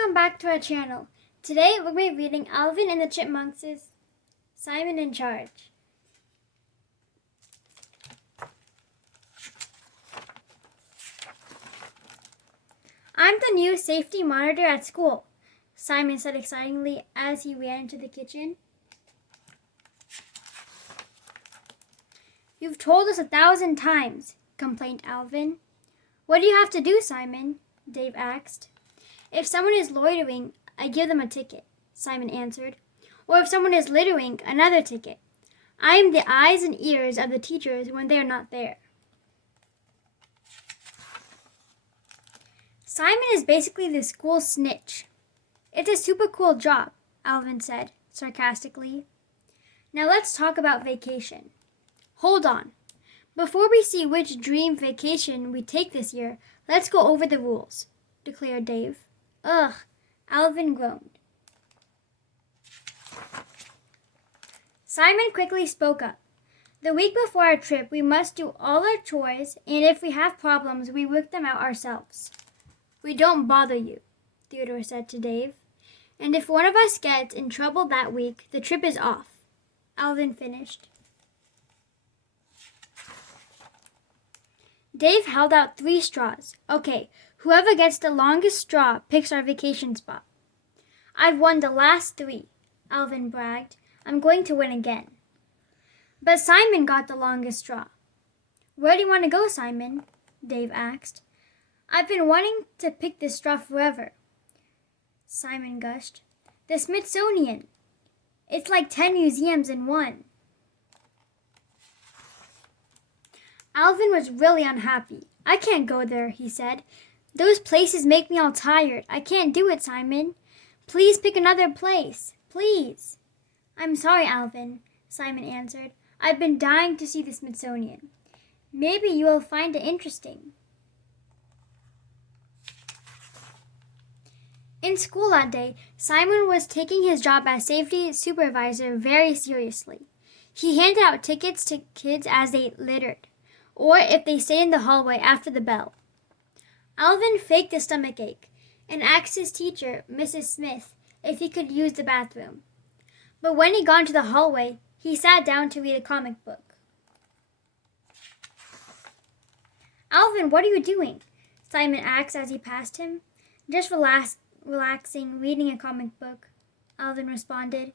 Welcome back to our channel. Today we'll be reading Alvin and the Chipmunks' Simon in Charge. I'm the new safety monitor at school, Simon said excitedly as he ran into the kitchen. You've told us 1,000 times, complained Alvin. What do you have to do, Simon? Dave asked. If someone is loitering, I give them a ticket, Simon answered. Or if someone is littering, another ticket. I am the eyes and ears of the teachers when they are not there. Simon is basically the school snitch. It's a super cool job, Alvin said, sarcastically. Now let's talk about vacation. Hold on. Before we see which dream vacation we take this year, let's go over the rules, declared Dave. Ugh, Alvin groaned. Simon quickly spoke up. The week before our trip, we must do all our chores, and if we have problems, we work them out ourselves. We don't bother you, Theodore said to Dave. And if one of us gets in trouble that week, the trip is off. Alvin finished. Dave held out 3 straws. Okay, whoever gets the longest straw picks our vacation spot. I've won the last 3, Alvin bragged. I'm going to win again. But Simon got the longest straw. Where do you want to go, Simon? Dave asked. I've been wanting to pick this straw forever, Simon gushed. The Smithsonian. It's like 10 museums in one. Alvin was really unhappy. I can't go there, he said. Those places make me all tired. I can't do it, Simon. Please pick another place. Please. I'm sorry, Alvin, Simon answered. I've been dying to see the Smithsonian. Maybe you will find it interesting. In school that day, Simon was taking his job as safety supervisor very seriously. He handed out tickets to kids as they littered, or if they stayed in the hallway after the bell. Alvin faked a stomachache and asked his teacher, Mrs. Smith, if he could use the bathroom. But when he got into the hallway, he sat down to read a comic book. Alvin, what are you doing? Simon asked as he passed him. Just relaxing, reading a comic book, Alvin responded.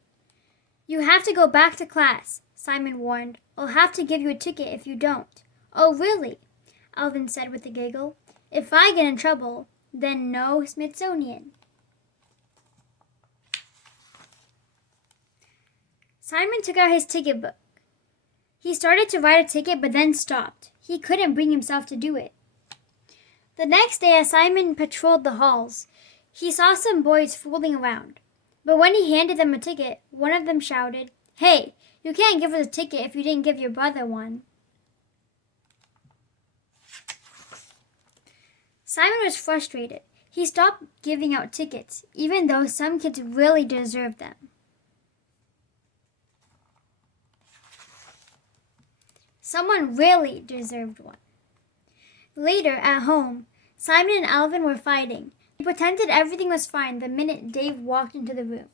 You have to go back to class, Simon warned. I'll have to give you a ticket if you don't. Oh, really? Alvin said with a giggle. If I get in trouble, then no Smithsonian. Simon took out his ticket book. He started to write a ticket but then stopped. He couldn't bring himself to do it. The next day, as Simon patrolled the halls, he saw some boys fooling around. But when he handed them a ticket, one of them shouted, Hey, you can't give us a ticket if you didn't give your brother one. Simon was frustrated. He stopped giving out tickets, even though some kids really deserved them. Someone really deserved one. Later, at home, Simon and Alvin were fighting. He pretended everything was fine the minute Dave walked into the room.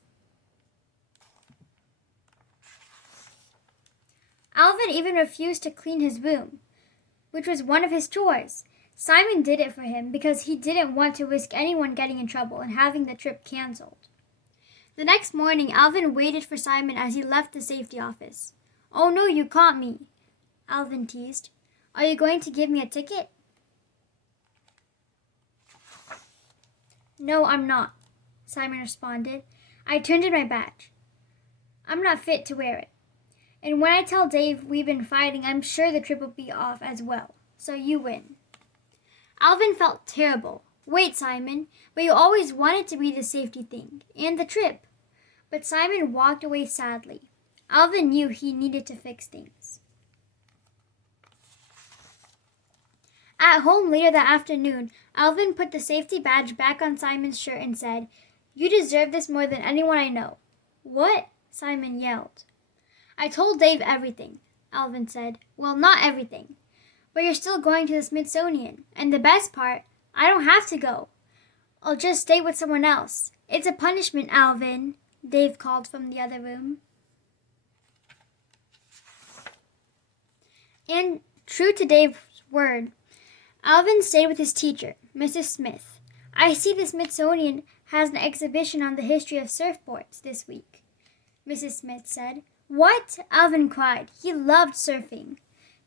Alvin even refused to clean his room, which was one of his chores. Simon did it for him because he didn't want to risk anyone getting in trouble and having the trip canceled. The next morning, Alvin waited for Simon as he left the safety office. Oh no, you caught me, Alvin teased. Are you going to give me a ticket? No, I'm not, Simon responded. I turned in my badge. I'm not fit to wear it. And when I tell Dave we've been fighting, I'm sure the trip will be off as well. So you win. Alvin felt terrible. Wait, Simon, but you always wanted to be the safety thing, and the trip. But Simon walked away sadly. Alvin knew he needed to fix things. At home later that afternoon, Alvin put the safety badge back on Simon's shirt and said, You deserve this more than anyone I know. What? Simon yelled. I told Dave everything, Alvin said. Well, not everything. But you're still going to the Smithsonian. And the best part, I don't have to go. I'll just stay with someone else. It's a punishment, Alvin, Dave called from the other room. And true to Dave's word, Alvin stayed with his teacher, Mrs. Smith. I see the Smithsonian has an exhibition on the history of surfboards this week, Mrs. Smith said. What? Alvin cried. He loved surfing.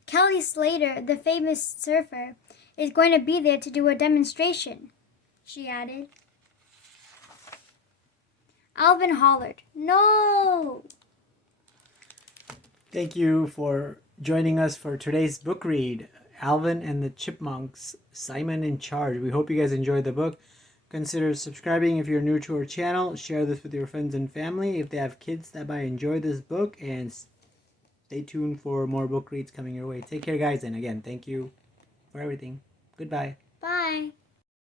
Kelly Slater, the famous surfer, is going to be there to do a demonstration, she added. Alvin hollered, "No!" Thank you for joining us for today's book read, Alvin and the Chipmunks, Simon in Charge. We hope you guys enjoyed the book. Consider subscribing if you're new to our channel. Share this with your friends and family if they have kids that might enjoy this book. And stay tuned for more book reads coming your way. Take care, guys. And again, thank you for everything. Goodbye. Bye.